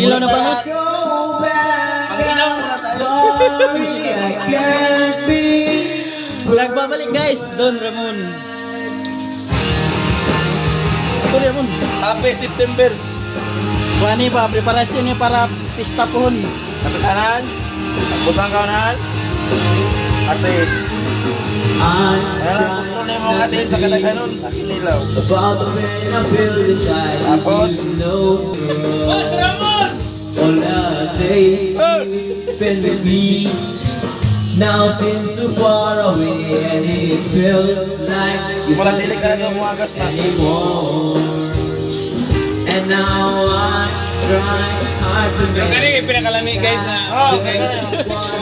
Kinilaw na bangos. Nagbabalik guys, Don Ramon. Ito Ramon. Happy September. Wani pa, preparasyon niya para pista pohon. Nasa kanan. Butang kaunan. Asin. Ayan, kontrol na yung mga asin sa kadaganon. Sa kinilaw. Tapos. Boss Ramon! All our days spent with me now seems so far away, and it feels like you Walang dilig ka na ito muagas na. anymore. And now I'm trying hard to Yung make gani kayo pinakalami guys na. Oh, guys.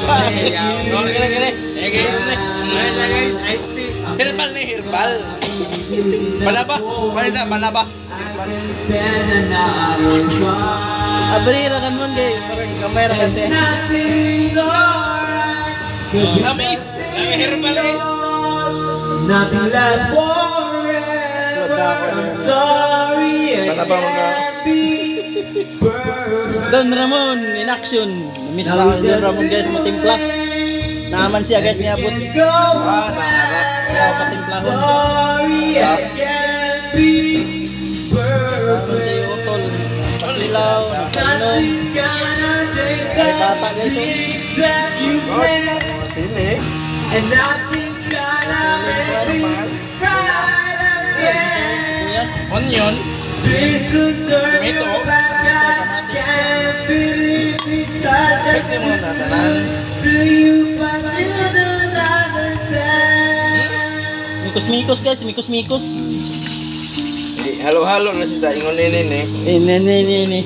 gani. Eh guys, ano sa guys? Iced tea. Herbal na herbal. Balaba. Balaba. stand another fight. Abrira kan mo gay, parang kamera kan te. Nothing's alright, 'cause we Amis. Lami herbal guys. nothing lasts forever. I'm sorry, I Balaba mga. can't be perfect. Don Ramon in action. Miss na ako Don Ramon guys, matimpla. Naaman siya guys niabot. Go Ah, naharap. Kaya patimplahon. sorry, I can't be Naaman perfect. siya yung utol. Pakilaw, nagpainom. Nothing's gonna change Ay, bata, the guys, oh. things that you say, Sini. and nothing's gonna make this right again. Kuyas. Onion. Please don't turn Tomato. your back, I can't believe it's just Pwede mo nasanan. to you, but you don't understand. Mikos-mikos guys, mikos-mikos. Hindi, halo-halo na siya sa ingon ini. Ini.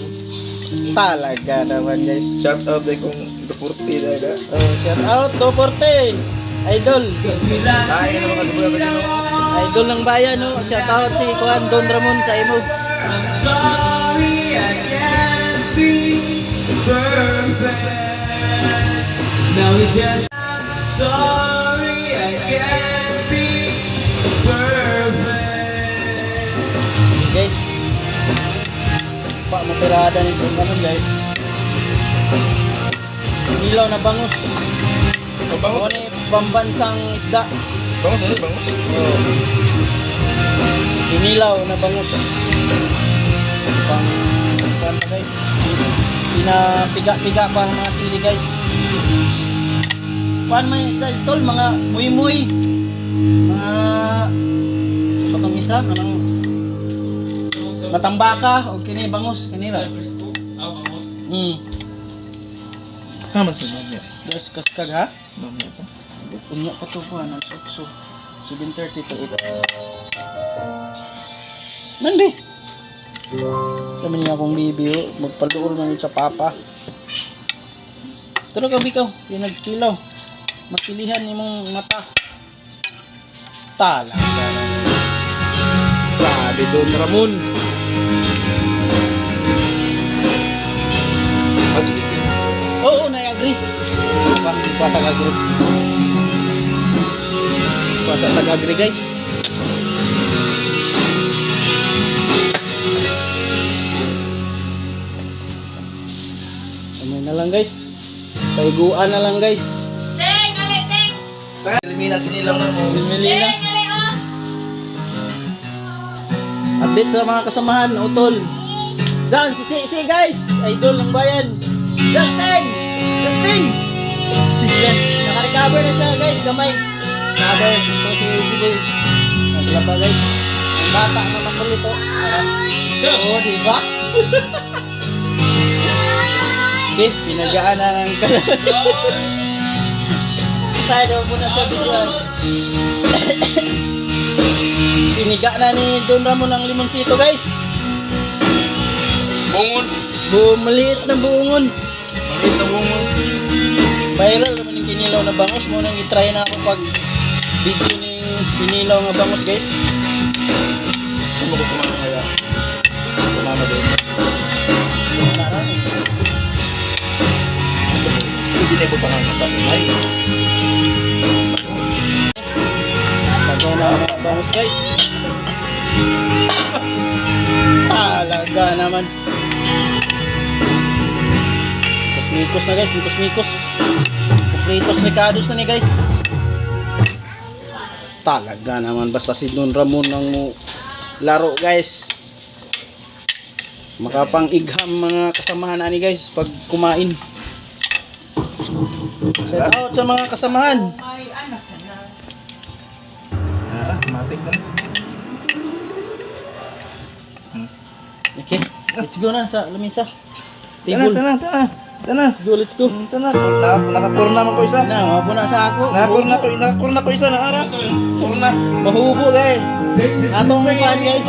Talaga naman guys. Shout out kay kung dupurti na ida. Oh, shout out to Porte. Idol. Cause we lost Ay, ano mga kagulat it na all. Idol ng bayan no. Shout out si Kuan Don Ramon sa imo. I'm sorry, I can't be perfect. Now we just sorry, I can't be perfect. Guys. Pa maperada ni Don Ramon guys. Nilaw na bangus. Bangus. Ano ni pambansang isda. Bangus. Oh. Inilaw na bangus. Pang kanta guys. Pinapiga-piga pa ang mga sili guys. Kuan man yung style tol, mga muy-muy. Mga patong isa, anong matambaka o kini bangus kanila. Haman sa mamaya. Guys, kaskag ha. Mamaya pa. Unya pa to po ang sukso. 7:30 to 8. Man be. Sabi niya akong bibi, magpaluol man yun sa papa. Pero gabi ka, pinagkilaw. Makilihan imong mata. Talaga. Grabe Don Ramon. Oo, na-agree. Ba tag-agree. Ba tag-agree guys. Ano na lang guys. Paiguan na lang guys. Elimina kinilang na mo. Bumili na. Update sa mga kasamahan, utol. Down, si guys. Idol ng bayan. Justin yan. Naka-recover na siya guys, gamay. Recover. Ito si Jiboy. Naglaba guys. Ang bata na makulit oh. Oo, diba? Okay, pinagaan na ng kalan. Side po na sa bigyan. Piniga na ni Don Ramon ang limonsito guys. Bungon. Maliit na buungon. Maliit na bungon. Viral naman yung kinilaw na bangus. Muna i-try na ako pag video ng kinilaw na bangus guys. Ano ko kumama kaya? Kumama din. Marami. Hindi ko pa nga ay. Tagay na mga bangus guys. Talaga naman. Mikos na guys, mikos. Kumpletos ricados na ni guys. Talaga naman basta si Don Ramon ang laro guys. Makapang-igham mga kasamahan ani guys pag kumain. Shout out sa mga kasamahan. Matik na. Okay, let's go na sa lamisa. Table. Tana. Let's go. Tana. Nakakurna man ko isa. Na, mabo na sa ako. Nakakurna ko isa na ara. Kurna. Mahubo guys. Atong kuan guys.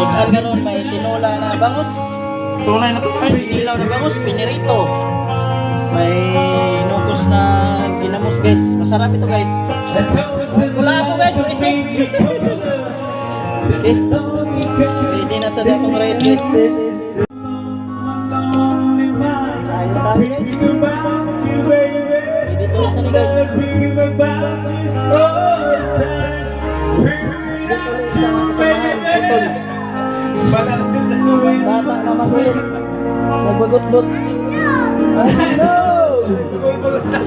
Sudan karon may tinola na bangus. Tunay na to. Pinilaw na bangus, pinirito. May nukos na ginamos guys. Masarap ito guys. Wala po guys, isip. Okay. Ready na sa datong rice guys. Kain na tayo guys. Ready to eat na ni guys. Dito ulit sa mga kasamahan. Putol. Bata na magulit. Nagbagot-bot. I know.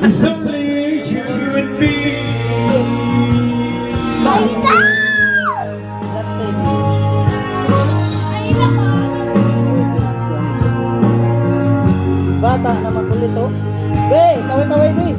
It's only you and me. Bata na makulit oh. Be, kaway-kaway be.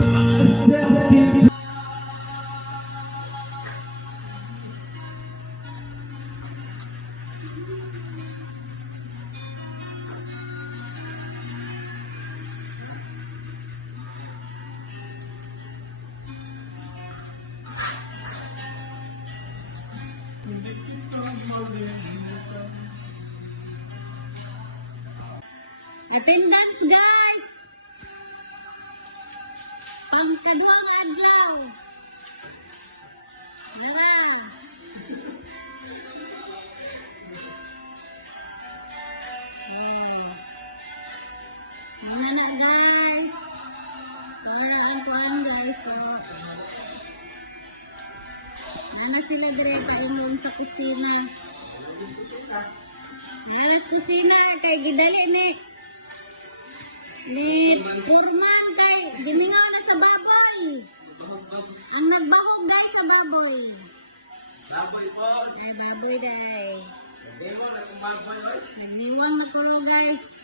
Attendance guys! Pangkaduang adlaw! Yan! Mga na guys! Para ang kuhan guys! Nana sila dire painom sa kusina. Nana sa kusina kay gidali ni Purman kay giningaw na sa baboy. Ang nagbahog guys sa baboy. Baboy po. Baboy day. Nagniwang na po guys.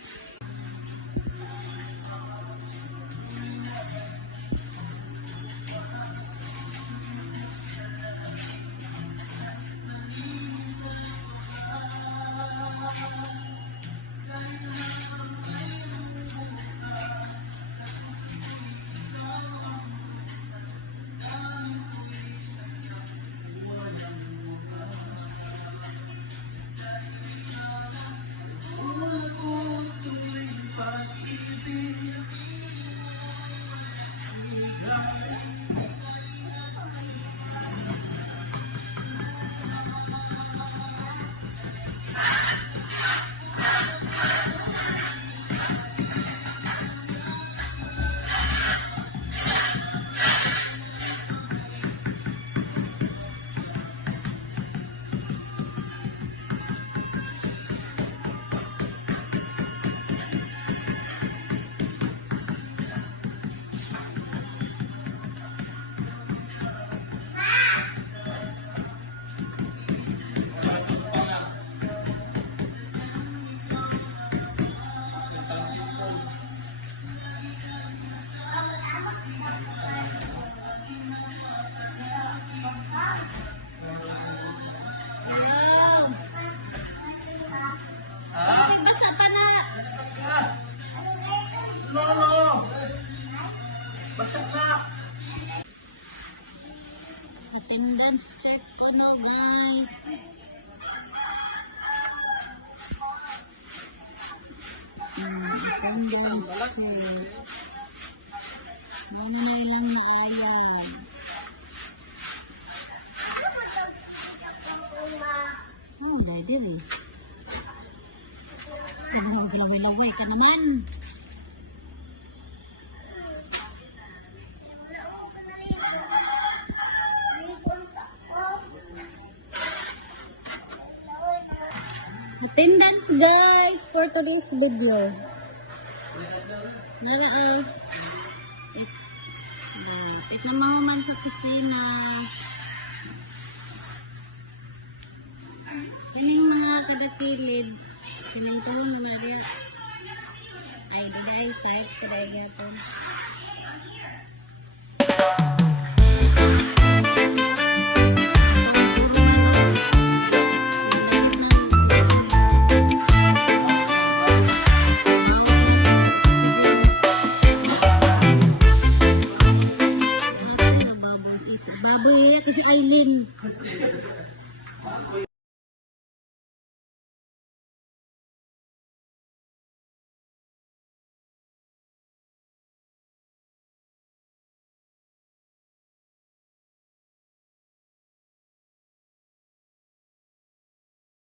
Basa pa na. Basta na. Attendance check ko no guys. Attendance check. Mga ilang na ayaw. Oh, dede rin. Sabi mo gilaway-laway ka naman. Attendance guys for today's video. Nara it na mahuman sa pisina. Yung mga kadakilid, sinangkulong na rin. Ay, dadaing type, kadaing ito. Baboy kasi Aileen.